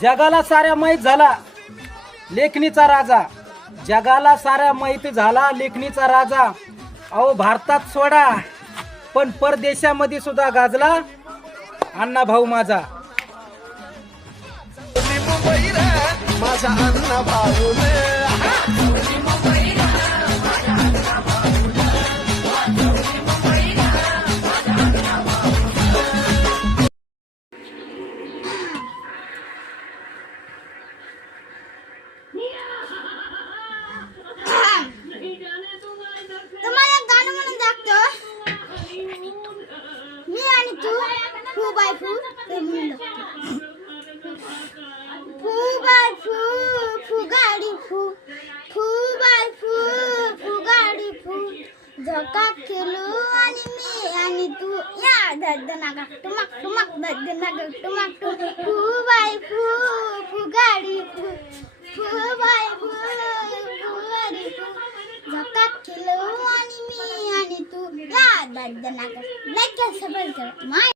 जगाला साऱ्या माहीत झाला लेखणीचा राजा, जगाला साऱ्या माहीत झाला लेखणीचा राजा. अहो भारतात सोडा पण परदेशामध्ये सुद्धा गाजला अण्णा भाऊ माझा. माझा अण्णा भाऊ तुम्हाला गाणं म्हणून दाखतो. मी आणि तू फू बाय फू ते म्हणून दाखतो. फू बाय फू फू गाडी फू, फू बाय फू फू गाडी फू, झोका खेळू आणि मी आणि तू या धडधनागा टुमक टुमक धडधनागा टुमक टुमक. फू बाय फू फू गाडी फू, फू बाय फू फू गाडी फू, झोका खेळू आणि मी आणि तू या धडधनागा. नाही कसं बोलतो माय.